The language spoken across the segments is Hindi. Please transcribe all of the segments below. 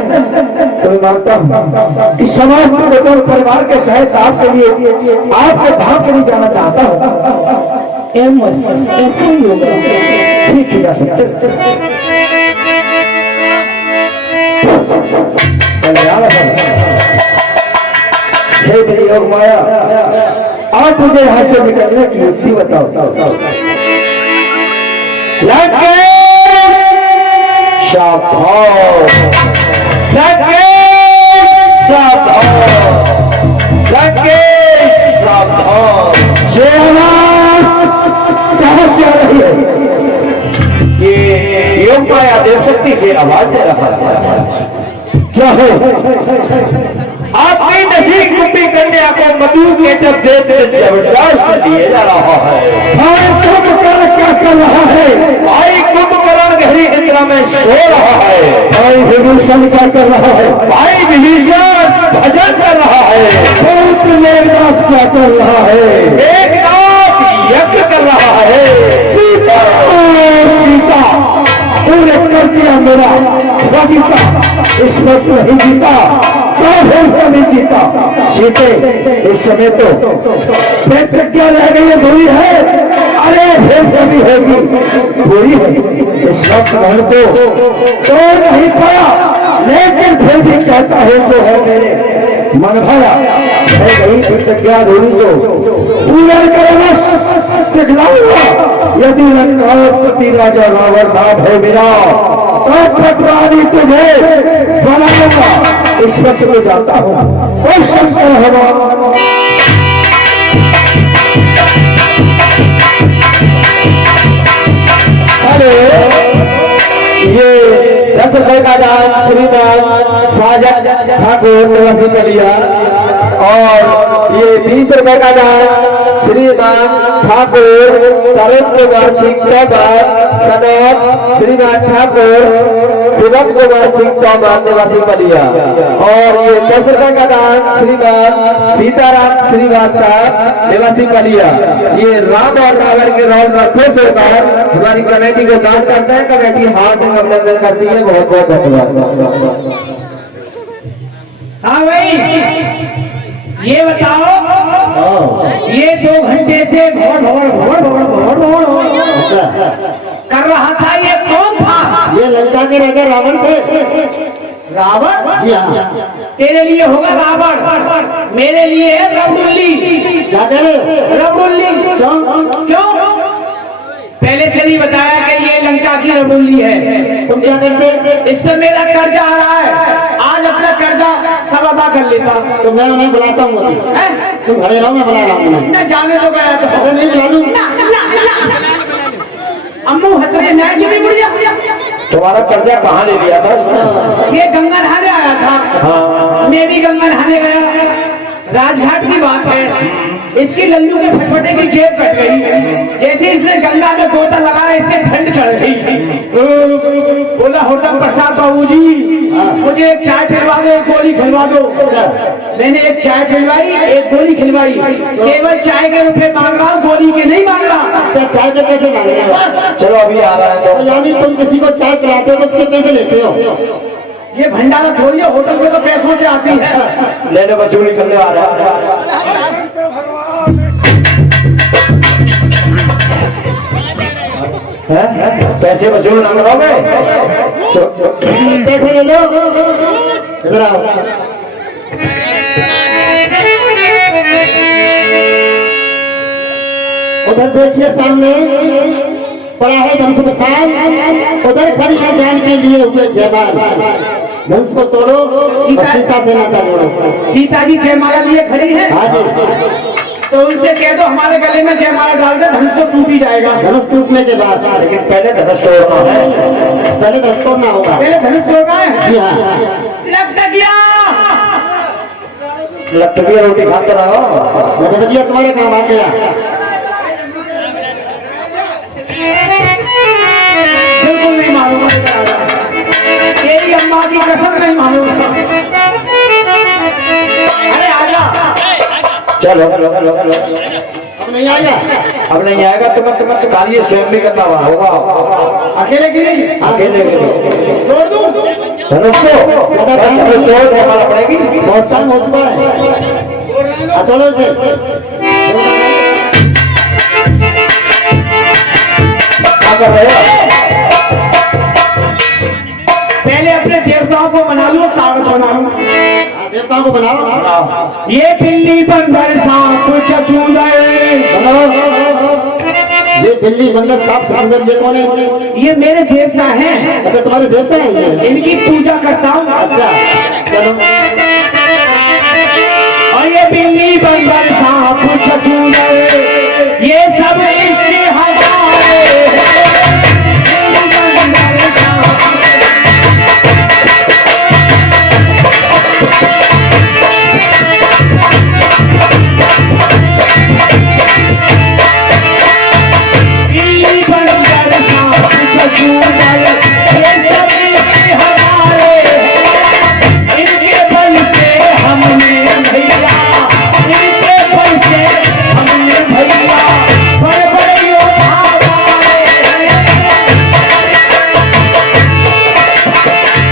तो मैं मानता हूँ कि समाज के लोगों परिवार के सहित आपके लिए आपके धाम के लिए जाना चाहता हूँ। ऐसे ही होगा, ठीक है जा सकते हे मेरी योग माया, आप मुझे यहाँ से निकलने की युक्ति बताओ। कहाँ से आ रही है? ये योग माया देव शक्ति से आवाज दे रहा है। क्या है? आपकी नसीब कुंभी कन्या को मधु के जब देते जबरदस्त दिए जा रहा है। भाई कुंभकर्ण क्या कर रहा है? भाई कुंभकर्ण गहरी निद्रा में सो रहा है। भाई विभीषण क्या कर रहा है? भाई विभीषण भजन कर रहा है। मेघनाथ क्या कर रहा है? मेघनाथ यज्ञ कर रहा है। सीता सीता पूरे कर दिया मेरा जीता, इस वक्त नहीं जीता, नहीं जीता। सीते इस समय तो प्रतिज्ञा रह गई बुरी है। अरे फिर भी होगी बुरी है। इस वक्त मन को तोड़ नहीं पाया, लेकिन फिर भी कहता है जो है मेरे मन भरा है गई प्रतिज्ञा अधूरी को पूरा करना सिखलाऊंगा। यदि लंकापति राजा रावण नाम है मेरा, प्राणी तुझे बनाऊंगा। इस वक्त में जाता हूँ और शंकर हवा। अरे ये 10 रुपए का दान श्रीमान साजन ठाकुर निवासी कलिया, और ये 20 रुपए का दान श्रीमान ठाकुर तरुण कुमार सिंह तोमर सनौत, श्रीमान ठाकुर शिवम कुमार सिंह तोमर निवासी कलिया, और ये 10 रुपए का दान श्रीमान सीताराम श्रीवास्तव निवासी कलिया। ये राम और रावण के रोल में खुश होकर हमारी कमेटी को दान करते हैं। कमेटी हार्दिक अभिनंदन करती है। बहुत बहुत धन्यवाद। हाँ भाई, ये बताओ, ये 2 घंटे से भोड़ कर रहा था, ये कौन था? ये लंका के राजा रावण थे। रावण? जी हाँ। तेरे लिए होगा रावण, मेरे लिए है रबडुल्ली। क्या कह रहे? रबडुल्ली। क्यों? पहले से नहीं बताया कि ये लंका की रबडुल्ली है। तुम क्या करते? इस पर मेरा कर्जा आ रहा है, आज अपना कर्जा सब अदा कर लेता। तो मैं उन्हें बुलाता हूँ। तुम खड़े रहो, मैं बुला रहा हूँ। न जाने तो गया तो अरे नहीं बुला लूँ। अम्मू हंस रहे हैं। तुम्हारा कर्जा कहाँ ले लिया था? ये गंगा नहाने आया था। हाँ। मैं भी गंगा नहाने गया। राजघाट की बात है, इसकी लल्लू के फटफटे की जेब कट गई। जैसे इसने गंगा में गोता लगाया, इससे ठंड चढ़ गई। बोला होटल प्रसाद बाबूजी, मुझे एक चाय खिलवा दो, एक गोली खिलवा दो। मैंने एक चाय खिलवाई, एक गोली खिलवाई। केवल चाय के रुपए मांग रहा हूँ, गोली के नहीं मांग रहा। अच्छा, चाय के पैसे मांग रहे हो? चलो अभी आ रहा है। तो यानी तुम किसी को चाय पिलाते हो तो उसके पैसे लेते हो? ये भंडारा थोड़ी है, होटल में तो पैसों से आती है। लेने वसूली करने आ रहा है। पैसे वसूल न करोगे? पैसे ले लो। इधर आओ। उधर देखिए, सामने पड़ा है धनुष विशाल। उधर खड़ी है जान के लिए हुए जयमाल। धनुष को तोड़ो और सीता से नाता जोड़ो। सीता जी जयमाला लिए खड़ी है। हाँ जी। तो उनसे कह दो हमारे गले में जयमाला डाल दे, धनुष तो टूट ही जाएगा। धनुष टूटने के बाद, लेकिन पहले धनुष तोड़ना है। पहले धनुष तोड़ना होगा। पहले धनुष तोड़ना है। जी हाँ। लटकिया लटकिया रोटी खाते रहो। लटकिया तुम्हारे काम आ गया। बिल्कुल नहीं मालूम, तेरी अम्मा की कसम नहीं मालूम। अरे आजा। चलो नहीं आएगा। अब नहीं आएगा तो मत कार्य स्वयं भी करना होगा। अकेले की नहीं, अकेले के लिए छोड़ दूं धनुष को तोड़ पड़ेगी। बहुत टाइम हो चुका है। हथौड़े से क्या कर रहे हो? पहले अपने देवताओं को बना लूं, ताकत बना लूं। देवताओं को बनाओ। ये बिल्ली बंदर सांप चचूंदर, ये बिल्ली बंदर सांप समंदर ये कौन है? ये मेरे देवता हैं। अच्छा तुम्हारे देवता है ये? इनकी पूजा करता हूँ। अच्छा चलो। और ये बिल्ली बंदर सांप चचूंदर, ये सब इष्ट हमारे। बिल्ली बंदर सांप चचूंदर, ये सब इष्ट हमारे। इनके बल से हमने भैया, इनके बल से हमने भैया बड़े बड़े योद्धा बनाए।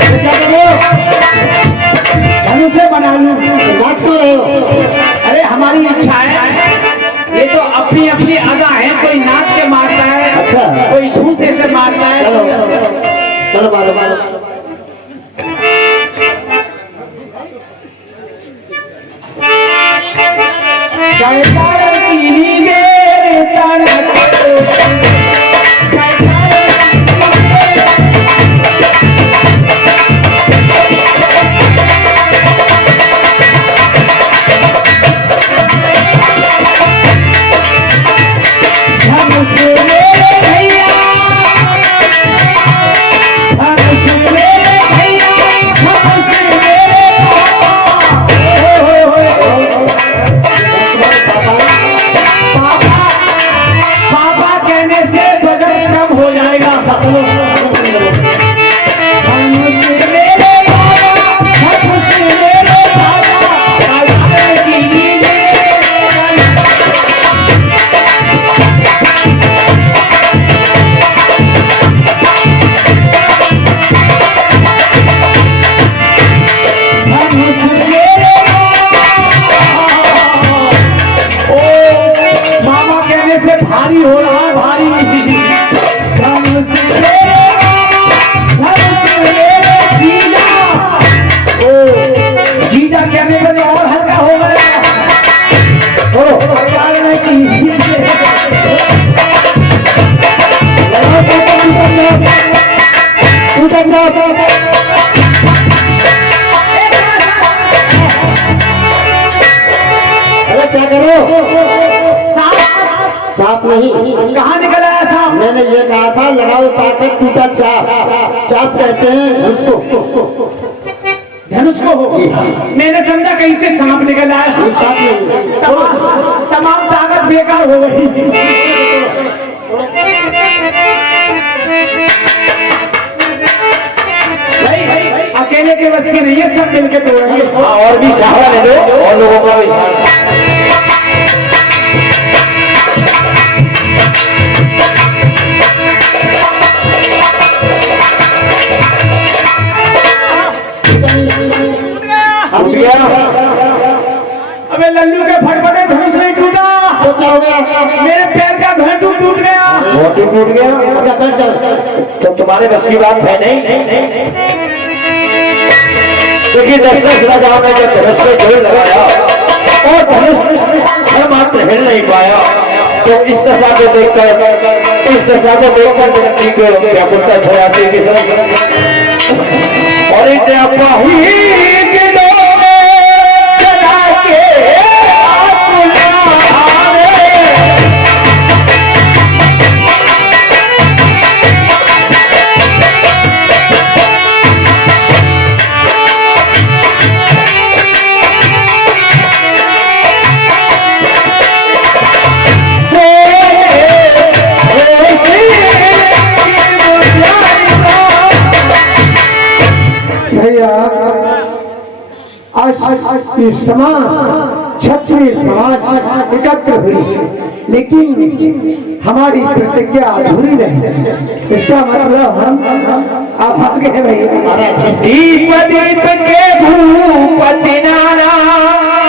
तो क्या कर रहे हो? धनुषे बना लूं। नाच क्यों रहे हो? अरे हमारी इच्छा है, ये तो अपनी अपनी अदा है। कोई नाच के मारता है, अच्छा। कोई धूसे से मारता है। चलो चलो मारो मारो। जयकार की मेरे तन भारी हो रहा है, भारी। जीजा कहने पर और हल्का हो गया। अरे क्या करो? सांप नहीं। कहाँ निकल आया सांप? मैंने ये कहा था लगाओ ताकत टूटा चाप। चाप कहते हैं उसको। धनुष को हो। मैंने समझा कहीं से सांप निकल आया। ये सांप नहीं। तमाम ताकत बेकार हो गई। भाई अकेले के बस की नहीं है, सब मिलके तोड़ेंगे। और भी सहारा ले दो और लोगों का भी सहारा। अबे लल्लू के फटफटे धनुष नहीं टूटा। तो क्या हो गया? मेरे पैर का घंटू टूट गया। मोती टूट गया। अच्छा बैठ जाओ। तो तुम्हारे बस की बात है नहीं। देखिए 10-10 राजाओं ने जब धनुष में जोर लगाया और धनुष मात्र हिल नहीं पाया, तो इस दशा को देखकर जनती को व्याकुलता छाती की और इतने अपना ही आज समाज क्षत्रिय समाज एकत्र हुई, लेकिन हमारी प्रतिज्ञा अधूरी रही। इसका मतलब हम आप आगे हैं भाई। दीप दीप के भूपति नाना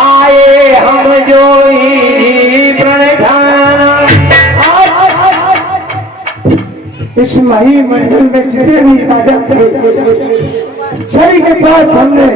आए हम जो प्रणधाना। इस मही मंडल में जितने भी राजा थे सभी के पास हमने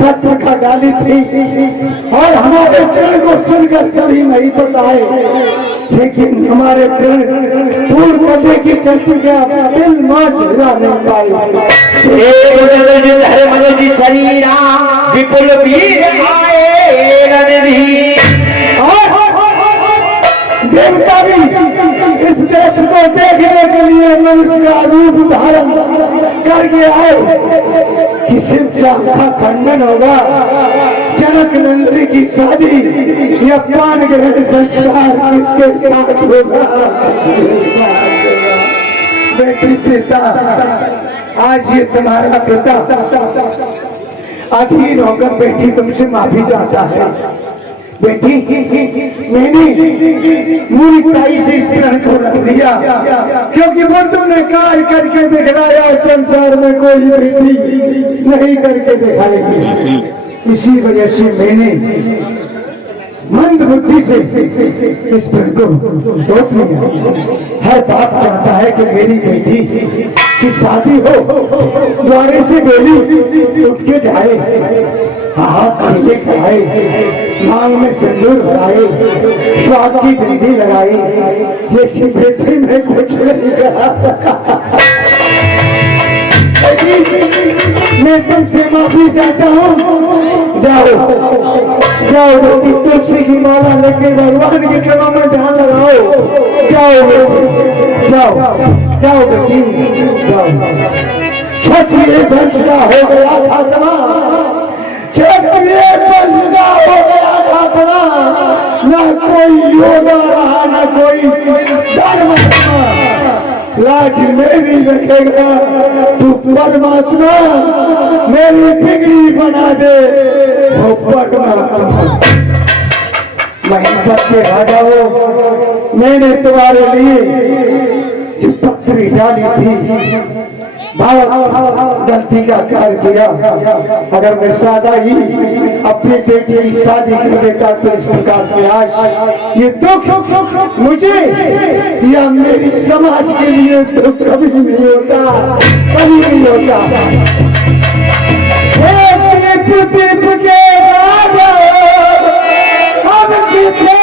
पत्र का डाली थी और हमारे दिल को सुनकर सभी मही तो आए, लेकिन हमारे दिल दूर करने की चलती क्या दिल माच हिला नहीं पाई। धर्म शरीरा विपुल वीर आए रणधीर। देवता भी इस देश को देखने के लिए मनुष्य का रूप धारण करके आए कि शिवजा का खंडन होगा, जनक नंदी की शादी या पान ग्रहण संस्कार किसके साथ होगा। बेटी सीता, आज ये तुम्हारा पिता अधीर होकर बेटी तुमसे माफी चाहता है। बेटी मैंने मूर्खताई से इस प्रण को रख लिया, क्योंकि वो तुमने कार्य करके दिखलाया, संसार में कोई बेटी नहीं करके दिखाएगी। इसी वजह से मैंने मंद बुद्धि से इस प्रण को रोक लिया। हर बाप चाहता है कि मेरी बेटी की शादी हो, द्वारे से बेली उठ के जाए, हाथ नीचे खाए, मांग में सिंदूर भराए, स्वाद की बिंदी लगाई, लेकिन बेटे में कुछ नहीं कहा। मैं तुमसे माफी चाहता हूँ। जाओ जाओ बेटी, तुलसी की माला लेके भगवान के चरणों में ध्यान लगाओ। जाओ बेटी, जाओ जाओ बेटी, जाओ। क्षत्रिय वंश का हो गया खात्मा, क्षत्रिय वंश का हो गया खात्मा। न कोई योगा रहा, न कोई धर्म रहा। लाज मेरी रखेगा तू परमात्मा, मेरी बिगड़ी बना दे वो परमात्मा। महिमा के राजाओं, मैंने तुम्हारे लिए जो पत्री डाली थी गलती का कार्य किया। अगर मैं सादा ही अपनी बेटी की शादी कर देता तो इस प्रकार से आज ये दुख मुझे या मेरी समाज के लिए तो कभी नहीं होता, कभी नहीं होता। दीप के राजा हम किसे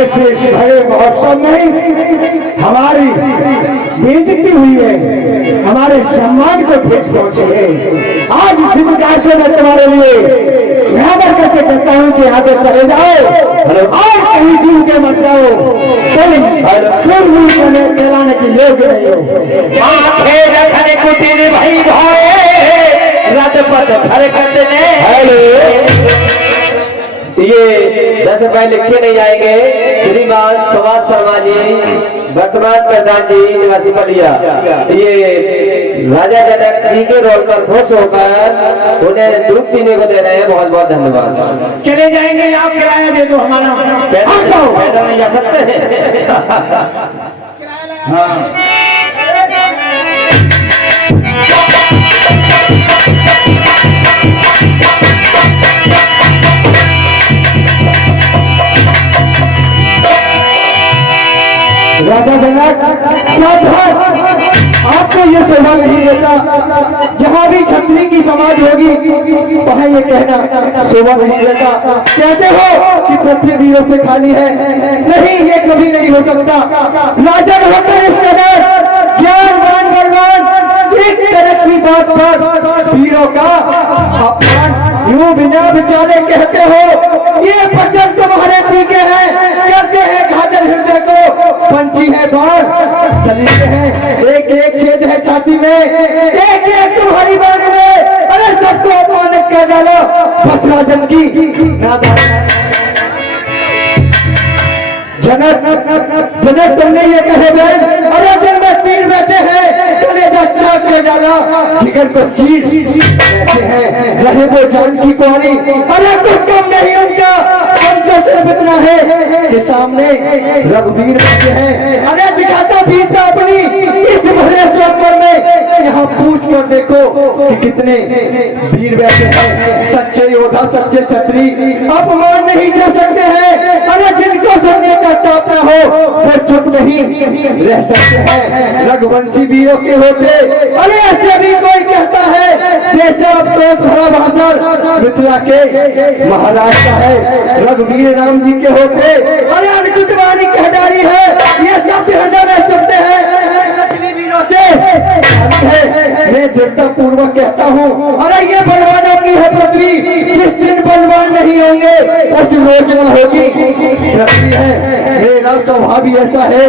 ऐसे इस भरे महोत्सव में हमारी बेइज्जती हुई है, हमारे सम्मान को ठेस पहुंची है। आज इसी प्रकार से मैं तुम्हारे लिए निहावर करके कहता हूँ कि यहाँ से चले जाओ और कहीं दूर के मत जाओ, तुम कहलाने की योग्य नहीं हो। आंखें रखने कुटिर भाई भाई रदपद हरकत ने। ये 10 रुपए लिख के नहीं जाएंगे। श्रीमान सुभाष शर्मा जी, वर्तमान प्रधान जी, निवासी पलिया, ये राजा जनक जी के रोल पर खुश होकर उन्हें दूध पीने को दे रहे हैं। बहुत बहुत धन्यवाद। चले जाएंगे, आप किराया दे दो हमारा। पैदल नहीं जा सकते। हाँ राजा जनक सावधान, आपको ये शोभा नहीं देता। जहाँ भी क्षत्रिय की समाज होगी वहाँ ये कहना शोभा नहीं देता। कहते हो कि पृथ्वी वीरों से खाली है, नहीं, ये कभी नहीं हो सकता। राजा होकर इस कदर ज्ञानवान बलवान एक तरह की बात पर वीरों का अपमान यूं बिना विचारे कहते हो। ये वचन तुम्हारे पीके हैं, कहते हैं घायल हृदय को पंछी है बाढ़ सलीके हैं, एक एक छेद है छाती में, एक एक तुम्हारी बाणी में। अरे सबको अपमानित कर डालो बस राजन की नादानी। जनक जनक तुमने ये कहे बहन, अरे दिल में तीर बैठे हैं, कलेजा चाक के डाला, जिगर को चीर बैठे हैं, रहे वो जान की कुआरी। अरे कुछ कम नहीं उनका, उनका सिर्फ इतना है कि सामने रघुवीर बैठे हैं। अरे दिखाता वीरता अपनी इस भरे स्वप्न में, यहाँ पूछ कर देखो कि कितने वीर बैठे हैं। सच्चे योद्धा, सच्चे छत्री अपमान नहीं सह सकते हैं। अरे जिनको सुनने का ताप न हो वो चुप नहीं रह सकते हैं। रघुवंशी वीरों के होते, अरे ऐसे भी कोई कहता है जैसे अब तो भरा भाषण मिथिला के महाराज का है। रघुवीर राम जी के होते, अरे अनुचित वाणी कह डाली है, ये सब हृदय में सुनते हैं। मैं दृढ़ता पूर्वक कहता हूँ, अरे ये बलवानों की है पृथ्वी, जिस दिन बलवान नहीं होंगे उस रोज न होगी पृथ्वी है। मेरा स्वभाव भी ऐसा है,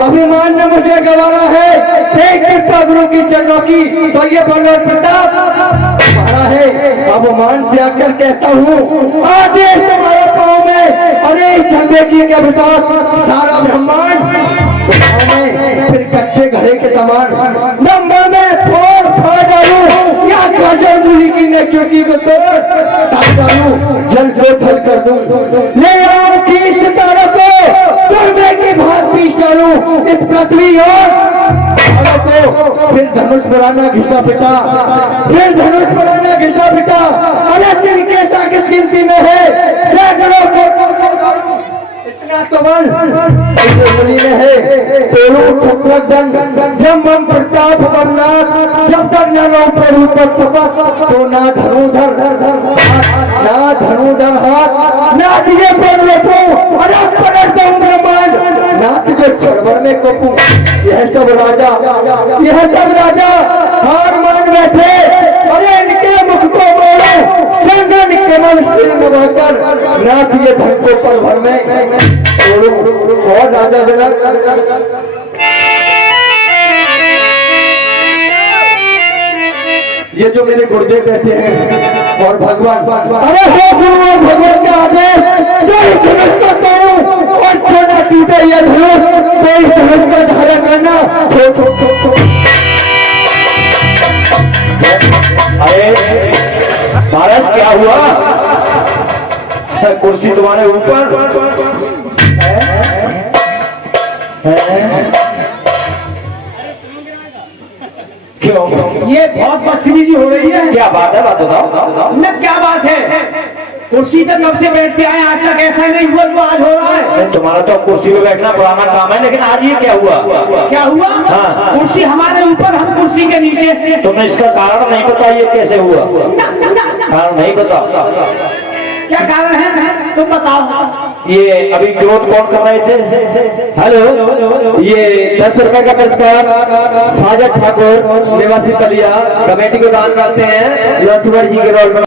अभिमान ने मुझे गंवारा है। एक कृपा गुरु की चरणों की तो ये बलवान प्रताप हमारा है। अभिमान त्याग कर कहता हूँ, आदेश तुम्हारे पाँव में। अरे इस झंडे की के साथ सारा ब्रह्मांड फिर कच्चे घड़े के समान नंबर में फोड़ फाड़ डालूं, या काजल दूरी की नेचुकी को तोड़ डालूं, जल जो थल कर दूं, ले आओ की सितारों को दुर्गे की भात पीस डालूं इस पृथ्वी और को। फिर धनुष बनाना घिसा पिटा, फिर धनुष बनाना घिसा पिटा। अरे दिल कैसा किस गिनती में है, सैकड़ों को कमल में है। तोड़ू छत्रदंड जब हम प्रताप बलनाथ, जब तक न लो प्रभु पद शपथ, तो ना धनुधर ना धनुधर हाथ, ना तुझे पर रोपू, अरे पलट दो ब्रह्मांड, ना तुझे छड़वर में कोपू। यह सब राजा हार मान बैठे। अरे इनके मुख को मोड़ो, चंदन कमल सिर लगाकर, ना तुझे धन को पल भर में और राजा जनक। ये जो मेरे गुरुदेव बैठे हैं और भगवान, अरे हो गुरु और भगवान का आदेश, जो इस धनुष को तोड़ूं और छोटा टूटे यह धनुष, तो इस धनुष का धारण करना। अरे महाराज क्या हुआ, कुर्सी तुम्हारे ऊपर क्यों? ये बहुत बदतमीजी हो रही है। क्या बात है, बात बताओ। न क्या बात है, कुर्सी पर कब से बैठते आए, आज तक ऐसा नहीं हुआ जो आज हो रहा है। तुम्हारा तो कुर्सी पे बैठना पुराना काम है, लेकिन आज ये क्या हुआ? क्या हुआ? हाँ। कुर्सी हमारे ऊपर, हम कुर्सी के नीचे। तुम्हें इसका कारण नहीं पता, ये कैसे हुआ? कारण नहीं पता? क्या कारण है तुम बताओ। ये अभी क्रोध कौन कर रहे थे? हेलो, ये 10 रुपए का पुरस्कार साजद ठाकुर निवासी पलिया कमेटी को दान करते हैं लक्ष्मण जी के रोल में।